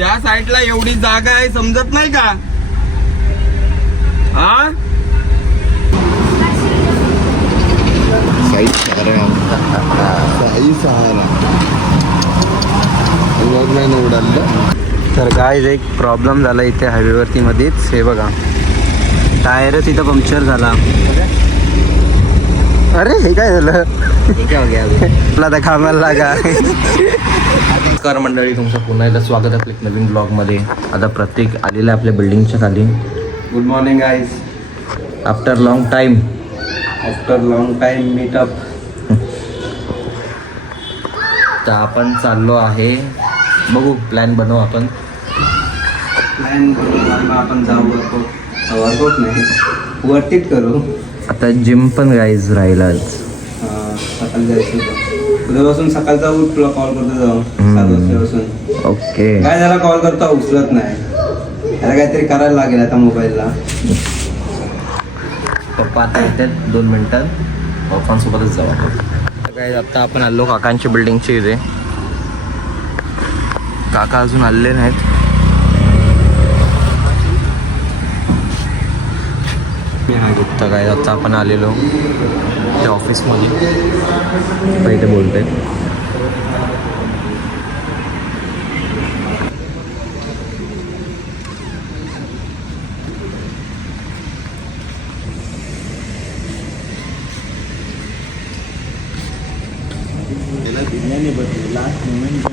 त्या साईडला एवढी जागा आहे समजत नाही का? हा साई सहारा नाही उडालं. तर गाईज एक प्रॉब्लेम झाला इथे हायवेवरती मध्येच. हे बघा टायरच इथं पंक्चर झाला. अरे हे काय झालं? तुला तर कामाला लागा. नमस्कार मंडळी, तुमचं पुन्हा एकदा स्वागत आहे आपल्या एक नवीन ब्लॉगमध्ये. आता प्रत्येक आलेला आपल्या बिल्डिंगच्या खाली. Good morning guys. After long time meetup. तर आपण चाललो आहे, बघू प्लॅन बनवू आपण. आपण जाऊ वर्कआउट नाही वरतीच करू. आता जिम पण गाईज राहील आज. सकाळी जायचं उद्यापासून सकाळी जाऊ. तुला कॉल करतो जाऊ 7 वाजतापासून. ओके. काय झाला कॉल करतो उचलत नाही. याला काहीतरी करायला लागेल आता मोबाईलला. पप्पा आता येतात 2 मिनिटात. पप्पांसोबतच जाऊ आपण. काय आता आपण आलो काकांची बिल्डिंगची इथे. काका अजून आलेले नाहीत. तर काय आता आपण आलेलो त्या ऑफिसमध्ये. इथे बोलते. लास्ट मोमेंट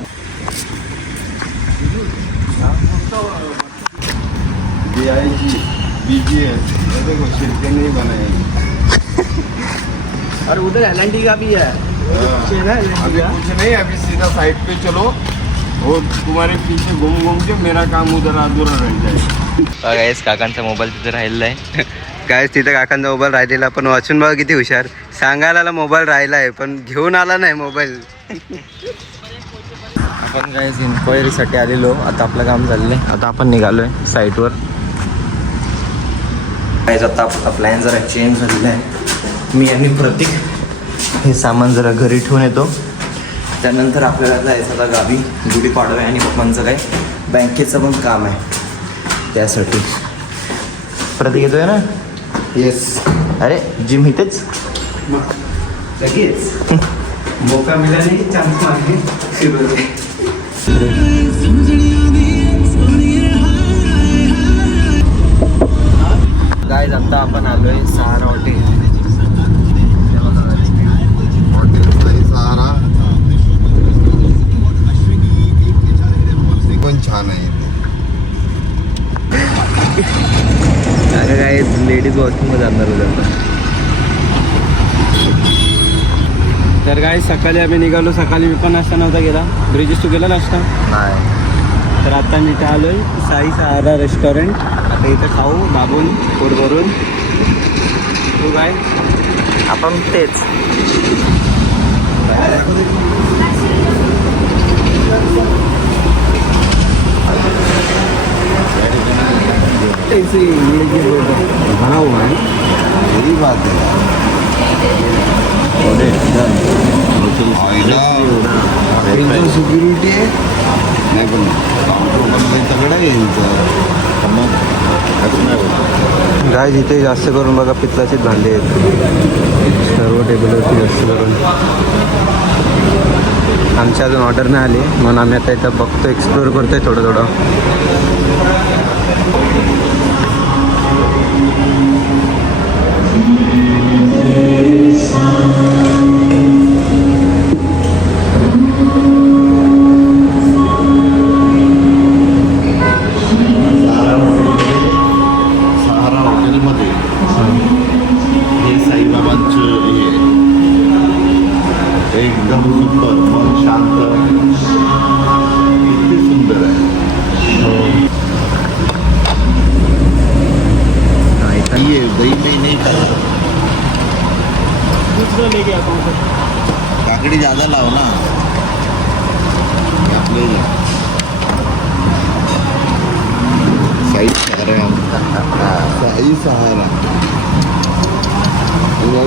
शिरके नहीं बनाए. और उधर एलएनटी का भी है. अभी कुछ नहीं, अभी सीधा साइड पे चलो और तुम्हारे पीछे घूम घूम के मेरा काम उधर अधूरा रह जाएगा. गायस काकांचा मोबाईल तिथे राहिलेला आहे. गायस तिथे काकांचा मोबाईल राहिलेला, पण वाचून बघा किती हुशार. सांगायला मोबाईल राहिला आहे पण घेऊन आला नाही मोबाईल. आपण गायस इन्क्वायरीसाठी आलेलो. आता आपलं काम झालेलं आहे. आता आपण निघालोय साईटवर. गायस आता आपला प्लॅन जरा चेंज झालेला आहे. मी आणि प्रतीक हे सामान जरा घरी ठेवून येतो. त्यानंतर आपल्याला जायचं आता गावी. गुढीपाडवा आणि पप्पांचं काय बँकेचं पण काम आहे, त्यासाठी. प्रतीक येतोय ना? येस. अरे जिम इथेच लगेच मोका मिळाले चान्स मागे सुरू. गाईज आता आपण आलोय सहारा हॉटेल. सहारा पण छान आहे. अरे काय लेडीज वॉशरूममध्ये जाणार होतं. तर काय सकाळी आम्ही निघालो. सकाळी मी पण नाश्ता नव्हता गेला. ब्रिजेश तू गेला नाश्ता? नाही. तर आता मी इथे आलो आहे साई सहारा रेस्टॉरंट. आता इथं खाऊ दाबून पोट भरून. तू काय? आपण तेच. भरा हुआ है. यही बात है. जो सिक्युरिटी आहे नाही पण काउंटर तगडं आहे यांचं. मग गाईज इथे जास्त करून बघा पित्ताचीच भांडी आहेत सर्व टेबलवरती. जास्त करून आमची अजून ऑर्डर नाही आली म्हणून आम्ही आता इथं बघतो, एक्सप्लोअर करतोय थोडं थोडं. सहारा हॉटेलमध्ये हे साईबाबांचं हे एकदम सुंदर, मन शांत, किती सुंदर आहे. ये दही में नहीं खाया. दूसरा लेके आता हूँ सर. काकड़ी ज़्यादा लाओ ना. आप ले जाओ. साई सहारा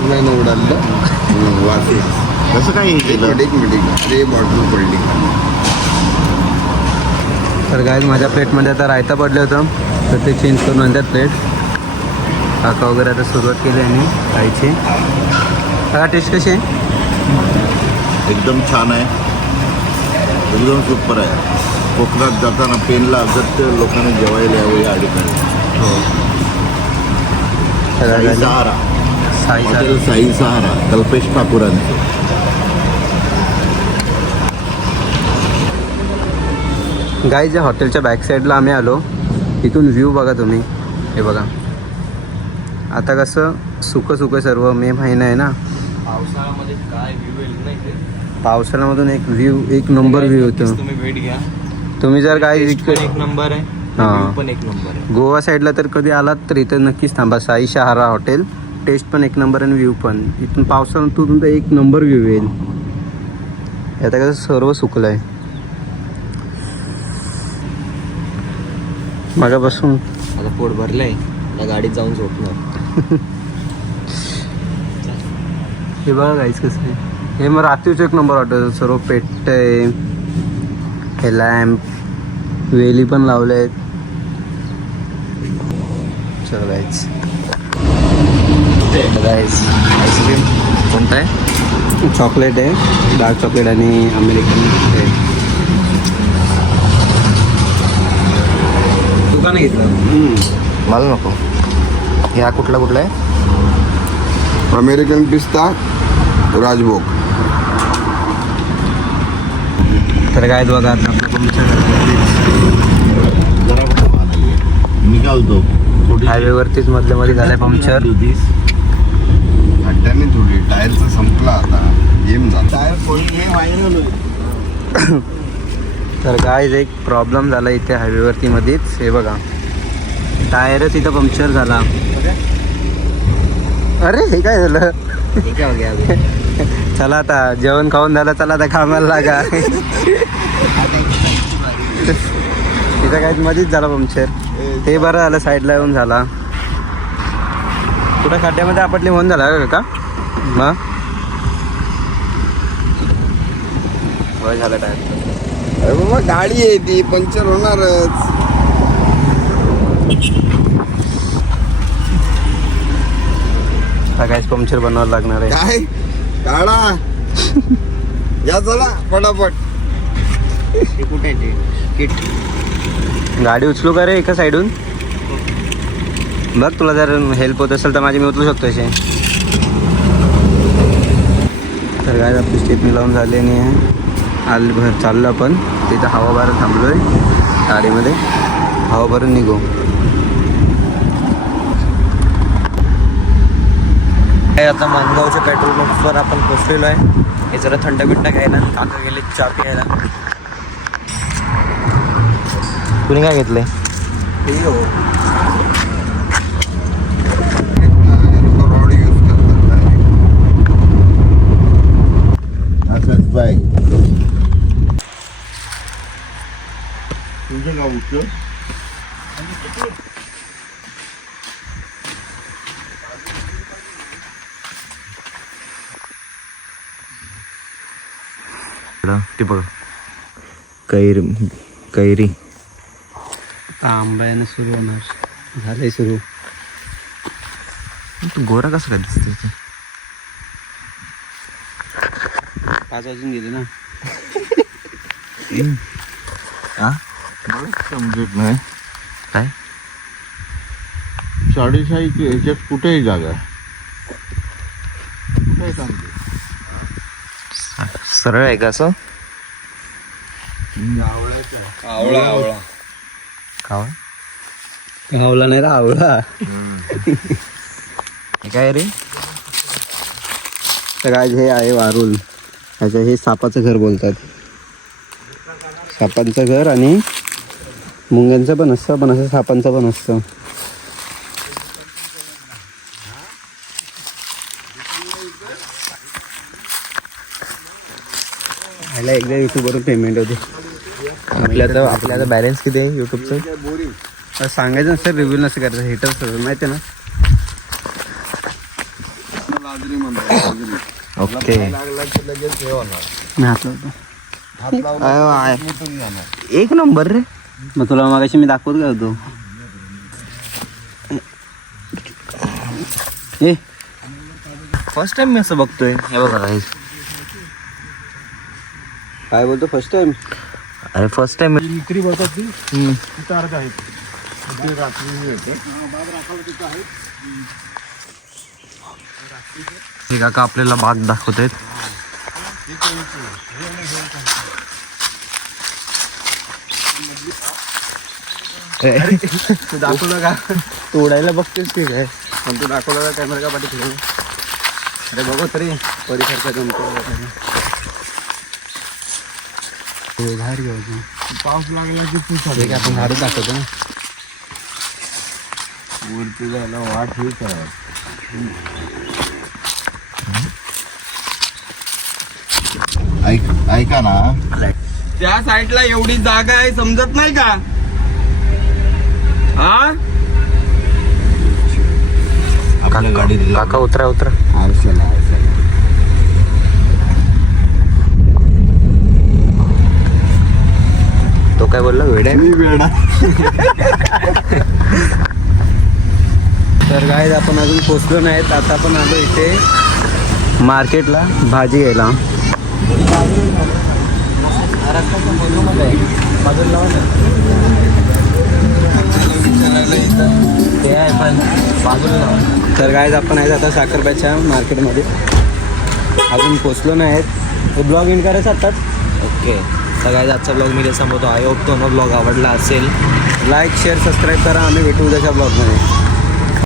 नाही उडालं. वासी कसं काय केलं? एक मिनिट अरे बॉटल पडली. तर काय माझ्या प्लेटमध्ये आता रायता पडलं होतं तर ते चेंज करून आणतात प्लेट. काका वगैरे आता सुरुवात केली आणि खायची. काका टेस्ट कशी आहे? एकदम छान आहे, एकदम सुपर आहे. कोकणात जाताना पेनला अगत्य लोकांनी जेवायला यावं या ठिकाणी. साई सहारा, हॉटेल साई सहारा, कल्पेश ठाकूरांचं. गाईज या हॉटेलच्या बॅक साईडला आम्ही आलो. इथून व्ह्यू बघा तुम्ही, हे बघा. आता कसं सुकं सर्व, मे महिना आहे ना, पावसाळ्यामध्ये काय व्ह्यू येईल ना इथे. पावसाळ्यामधून एक नंबर व्ह्यू होतो. तुम्ही भेट घ्या. तुम्ही जर काय एक नंबर आहे, हां. व्ह्यू पण एक नंबर आहे. गोवा साईडला तर कधी आलात तर इथं नक्कीच थांबा. साई सहारा हॉटेल. टेस्ट पण एक नंबर आणि व्ह्यू पण. इथून पावसाळ्यातून तर एक नंबर व्ह्यू येईल. आता कसं सर्व सुकलं आहे मागापासून. आता पोट भरलंय, आता गाडीत जाऊन झोपणार. हे बघा गाईस कसं आहे. हे मग रात्रीचं एक नंबर वाटतं. सर्व पेट आहे, हे लॅम्प, वेली पण लावले आहेत. चल गाईस, आईस्क्रीम कोणतं आहे? चॉकलेट आहे, डार्क चॉकलेट आणि अमेरिकन आहे. तू का नाही घेतलं? मला नको. ह्या कुठला आहे? अमेरिकन पिस्ता राजभोग. तर काय बघा आता मी काय होतो हायवेवरतीच मधल्यामध्ये झालंय पंक्चर. खड्ड्याने थोडी टायरचा संपला आता, गेम झाला. Tyre viral. तर काय एक प्रॉब्लेम झाला इथे हायवेवरती मध्येच. हे बघा, टायरच इथं पंक्चर झाला. अरे हे काय झालं? ठीक आहे अभि. चला आता जेवण खाऊन झालं, चला आता कामाला लागा. तिथं काय मध्येच झाला पंक्चर. ते बरं झालं साईडला येऊन झाला. कुठं खड्ड्यामध्ये आपटली म्हणून झाला का? मग वय झालं टायर. अरे बाबा गाडी आहे ती, पंक्चर होणारच. काहीच पंक्चर बनवावं लागणार आहे. काय काढा या, चला फटाफट. ते कुठे आहे ते किट? गाडी उचलू का रे एका साईडून? बघ तुला जर हेल्प होत असेल तर माझी मी उचलू शकतो असे. तर काय आपली स्टेपनी लावून झाली आणि भर चाललं आपण. तिथं हवा भरून थांबलो आहे गाडीमध्ये. हवा भरून निघू. आता मानगावच्या पेट्रोल पंपवर आपण पोचलेलो आहे. हे जरा थंड बिंड घ्यायला. काका गेले चहा प्यायला. कुणी काय घेतलंय? असंच बाय. तुझं गाव उठलं ते बघ, कैरी आंब्यानं सुरू होणार. झालंय सुरू. तू गोरा कसं काय दिसते? 5 वाजून गेले ना. समजत नाही काय 4:30 ह्याच्यात कुठेही जागा आहे. कुठेही थांबते. सरळ आहे का असं? आवळा खावा. आवला नाही रा, आवळा. हे काय रे? तर काय हे आहे वारुल. ह्याचं हे सापाचं घर बोलतात. सापांचं घर आणि मुंग्यांचं पण असतं, पण असं सापांचं पण असतं. ह्याला एकदा यूट्यूबवरून पेमेंट होते. आपल्या बॅलन्स किती आहे यूट्यूबचं? सांगायचं नसतं, रिव्ह्यू नसतं करायचं. हेटर्स माहिती आहे ना. ओके. मी हातला होतो. एक नंबर रे. मग तुला मागाशी मी दाखवत काय होतो ए फर्स्ट टाइम मी असं बघतोय. हे बघा guys. काय बोलतो फर्स्ट टाइम. अरे फर्स्ट टाइम विक्री बोलतात ती तिथं अर्ध आहेत ते रात्री मिळते. हे काका आपल्याला बाग दाखवत आहेत. तू दाखवलं का तू उडायला बघतेस ठीक आहे पण तू दाखवलं का कॅमेरा का पाठी फिरवू. अरे बघू तरी परिसरचा जमतो बाहेर घेऊ पाऊस लागला की तू ठीक आहे आपण झाडच दाखवतो ना. वरती जायला वाट हेच आहे. ऐका ना, त्या साईडला एवढी जागा आहे समजत नाही का. हा आपल्या गाडीत काका उतरा उतरा. आरशाला तो काय बोलला वेडा आहे? वेडा. तर गाईज आपण अजून पोचलो नाहीत. आता आपण आलो इथे मार्केटला भाजी घ्यायला. तर गाईज आपण आहेत आता साखरप्याच्या मार्केटमध्ये. अजून पोचलो नाहीत. ब्लॉग इन करायचा आत्ताच. ओके तर काय आजचा ब्लॉग मी संपवतो. आय होप तुम्हाला ब्लॉग आवडला असेल. लाईक शेअर सबस्क्राईब करा. आम्ही भेटू उद्याच्या ब्लॉगमध्ये.